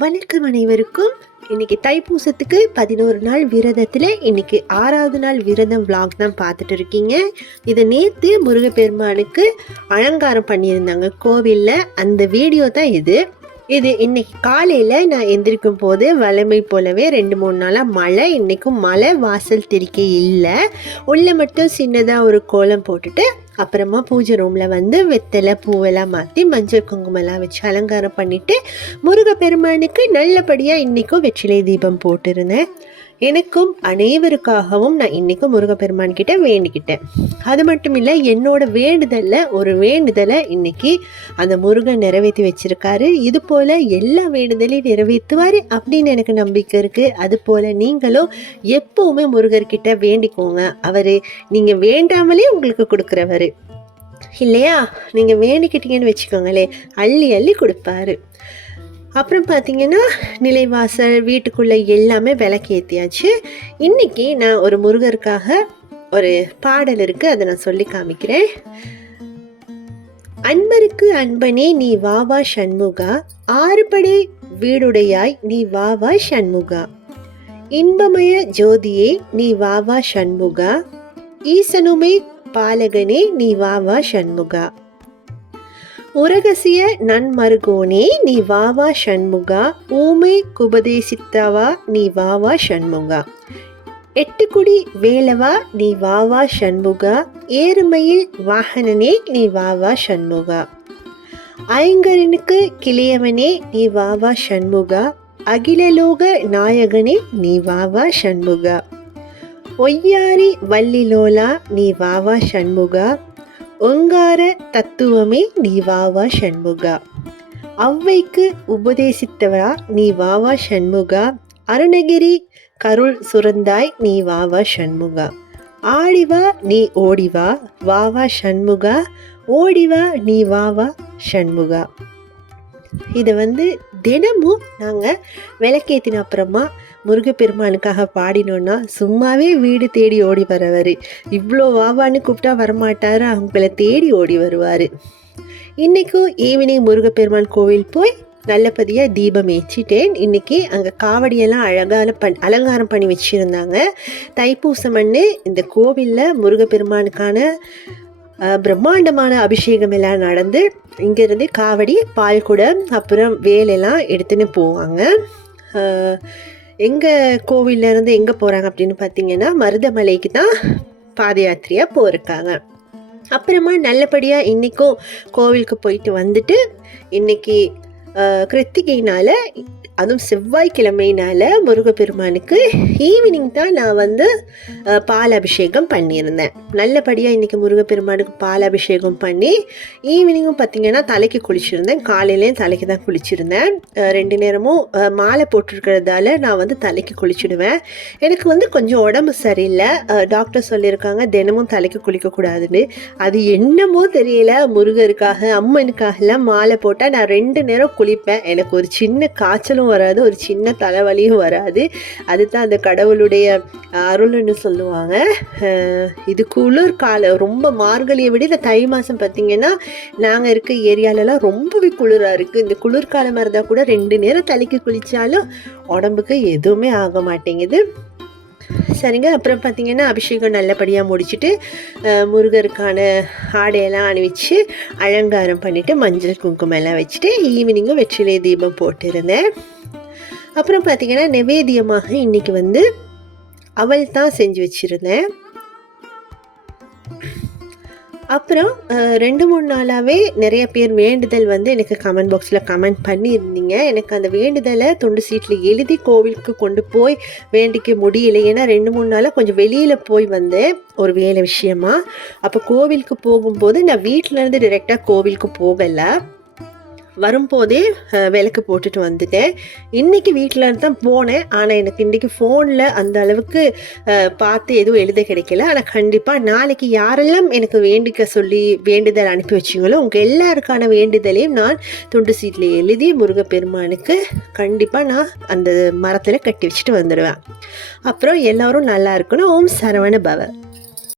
வணக்கம் அனைவருக்கும். இன்னைக்கு தைப்பூசத்துக்கு பதினோரு நாள் விரதத்தில் இன்னைக்கு ஆறாவது நாள் விரதம் விளாக் தான் பார்த்துட்டு இருக்கீங்க. இதை நேற்று முருகப்பெருமானுக்கு அலங்காரம் பண்ணியிருந்தாங்க கோவிலில். அந்த வீடியோ தான் இது. இது இன்னைக்கு காலையில் நான் எந்திரிக்கும் போது வளமை போலவே ரெண்டு மூணு நாளாக மழை. இன்றைக்கும் மழை வாசல் தெறிக்க இல்லை. உள்ளே மட்டும் சின்னதாக ஒரு கோலம் போட்டுட்டு அப்புறமா பூஜை ரூமில் வந்து வெத்தலை பூவெல்லாம் மாற்றி மஞ்சள் குங்குமெல்லாம் வச்சு அலங்காரம் பண்ணிவிட்டு முருகப்பெருமானுக்கு நல்லபடியாக இன்றைக்கும் வெற்றிலை தீபம் போட்டிருந்தேன். எனக்கும் அனைவருக்காகவும் நான் இன்றைக்கும் முருகப்பெருமான் கிட்ட வேண்டிக்கிட்டேன். அது மட்டும் இல்லை என்னோட வேண்டுதலில் ஒரு வேண்டுதலை இன்னைக்கு அந்த முருகன் நிறைவேற்றி வச்சிருக்காரு. இது போல் எல்லா வேண்டுதலையும் நிறைவேற்றுவார் அப்படின்னு எனக்கு நம்பிக்கை இருக்குது அது போல் நீங்களும் எப்போவுமே முருகர்கிட்ட வேண்டிக்கோங்க. அவர் நீங்கள் வேண்டாமலே உங்களுக்கு கொடுக்குறவர். இல்லையா? நீங்கள் வேண்டிக்கிட்டீங்கன்னு வச்சுக்கோங்களேன். அள்ளி அள்ளி கொடுப்பாரு. அப்புறம் பார்த்தீங்கன்னா நிலைவாசல் வீட்டுக்குள்ளே எல்லாமே விளக்கேற்றியாச்சு இன்றைக்கி நான் ஒரு முருகருக்காக ஒரு பாடல் இருக்குது அதை நான் சொல்லி காமிக்கிறேன். அன்பருக்கு அன்பனே நீ வா வா சண்முகா. ஆறுபடை வீடுடையாய் நீ வா வா சண்முகா. இன்பமய ஜோதியே நீ வா வா சண்முகா. ஈசனுமே பாலகனே நீ வா வா சண்முகா. உரகசிய நன்மருகோனே நீ வா வா சண்முகா ஊமை குபதேசித்தவா நீ வா வா எட்டுக்குடி வேலவா நீ வா வா ஏறுமையில் வாகனனே நீ வா வா ஐங்கரனுக்கு கிளியவனே நீ வா வா அகிலலோக நாயகனே நீ வா வா ஒய்யாரி வள்ளிலோலா நீ வா வா ஒங்கார தத்துவமே நீ வாவா ஷண்முகா. அவ்வைக்கு உபதேசித்தவரா நீ வாவா ஷண்முகா. அருணகிரி கருள் சுரந்தாய் நீ வாவா ஷண்முகா. ஆடிவா நீ ஓடிவா வாவா ஷண்முகா. ஓடிவா நீ வாவா ஷண்முகா. இதை வந்து தினமும் நாங்கள் விளக்கேற்றின அப்புறமா முருகப்பெருமானுக்காக பாடினோன்னா சும்மாவே வீடு தேடி ஓடி வரவர். இவ்வளோ வாவான்னு கூப்பிட்டா வரமாட்டார்? அவங்கள தேடி ஓடி வருவார். இன்றைக்கும் ஈவினிங் முருகப்பெருமான் கோவில் போய் நல்லபடியாக தீபம் ஏற்றிட்டேன். இன்றைக்கி அங்கே காவடியெல்லாம் அழகான பண் அலங்காரம் பண்ணி வச்சுருந்தாங்க. தைப்பூசம் இந்த கோவிலில் முருகப்பெருமானுக்கான பிரம்மாண்டமான அபிஷேகம் எல்லாம் நடந்து இங்கேருந்து காவடி பால் குடம் அப்புறம் வேலெல்லாம் எடுத்துன்னு போவாங்க. எங்கள் கோவிலேருந்து எங்கே போகிறாங்க அப்படின்னு பார்த்தீங்கன்னா மருதமலைக்கு தான் பாத யாத்திரையாக போயிருக்காங்க. அப்புறமா நல்லபடியாக இன்றைக்கும் கோவிலுக்கு போயிட்டு வந்துட்டு இன்றைக்கி கிருத்திகைனால அதுவும் செவ்வாய்க்கிழமைனால முருகப்பெருமானுக்கு ஈவினிங் தான் நான் வந்து பால் அபிஷேகம் பண்ணியிருந்தேன். நல்லபடியாக இன்றைக்கி முருகப்பெருமானுக்கு பால் அபிஷேகம் பண்ணி ஈவினிங்கும் பார்த்திங்கன்னா தலைக்கு குளிச்சிருந்தேன். காலையிலேயும் தலைக்கு தான் குளிச்சிருந்தேன். ரெண்டு நேரமும் மாலை போட்டிருக்கிறதால நான் வந்து தலைக்கு குளிச்சிடுவேன். எனக்கு வந்து கொஞ்சம் உடம்பு சரியில்லை. டாக்டர் சொல்லியிருக்காங்க தினமும் தலைக்கு குளிக்கக்கூடாதுன்னு. அது என்னமோ தெரியல முருகருக்காக அம்மனுக்காகலாம் மாலை போட்டால் நான் ரெண்டு நேரம் குளிப்பேன். எனக்கு ஒரு சின்ன காய்ச்சலும் வராது ஒரு சின்ன தலைவலியும் வராது. அதுதான் அந்த கடவுளுடைய அருள்னு சொல்லுவாங்க. இது குளிர் காலம் ரொம்ப மார்கழியை விட இந்த தை மாதம் பார்த்தீங்கன்னா நாங்கள் இருக்க ஏரியாலலாம் ரொம்பவே குளிராக இருக்குது இந்த குளிர்காலமாக இருந்தால் கூட ரெண்டு நேரம் தலைக்கு குளித்தாலும் உடம்புக்கு எதுவுமே ஆக மாட்டேங்குது. சரிங்க. அப்புறம் பார்த்திங்கன்னா அபிஷேகம் நல்லபடியாக முடிச்சுட்டு முருகருக்கான ஆடையெல்லாம் அணிவிச்சு அலங்காரம் பண்ணிவிட்டு மஞ்சள் குங்குமம் எல்லாம் வச்சுட்டு ஈவினிங்கும் வெற்றிலை தீபம் போட்டிருந்தேன். அப்புறம் பார்த்திங்கன்னா நிவேதியமாக இன்னைக்கு வந்து அவள் தான் செஞ்சு வச்சுருந்தேன். அப்புறம் ரெண்டு மூணு நாளாகவே நிறைய பேர் வேண்டுதல் வந்து எனக்கு கமெண்ட் பாக்ஸில் கமெண்ட் பண்ணியிருந்தீங்க. எனக்கு அந்த வேண்டுதலை தொண்டு சீட்டில் எழுதி கோவிலுக்கு கொண்டு போய் வேண்டிக்க முடியல. ஏன்னா ரெண்டு மூணு நாளாக கொஞ்சம் வெளியில் போய் வந்தேன். ஒரு வேலை விஷயமா. அப்போ கோவிலுக்கு போகும்போது நான் வீட்டிலேருந்து டிரெக்டாக கோவிலுக்கு போகலை. வரும்போதே விளக்கு போட்டுட்டு வந்துட்டேன். இன்றைக்கி வீட்டில் தான் போனேன். ஆனால் எனக்கு இன்றைக்கி ஃபோனில் அந்த அளவுக்கு பார்த்து எதுவும் எழுத கிடைக்கல. ஆனால் கண்டிப்பாக நாளைக்கு யாரெல்லாம் எனக்கு வேண்டிக்க சொல்லி வேண்டுதல் அனுப்பி வச்சிங்களோ உங்கள் எல்லாருக்கான வேண்டுதலையும் நான் துண்டு சீட்டில் எழுதி முருகப்பெருமானுக்கு கண்டிப்பாக நான் அந்த மரத்தில் கட்டி வச்சுட்டு வந்துடுவேன் அப்புறம் எல்லோரும் நல்லா இருக்கணும். ஓம் சரவண பவன்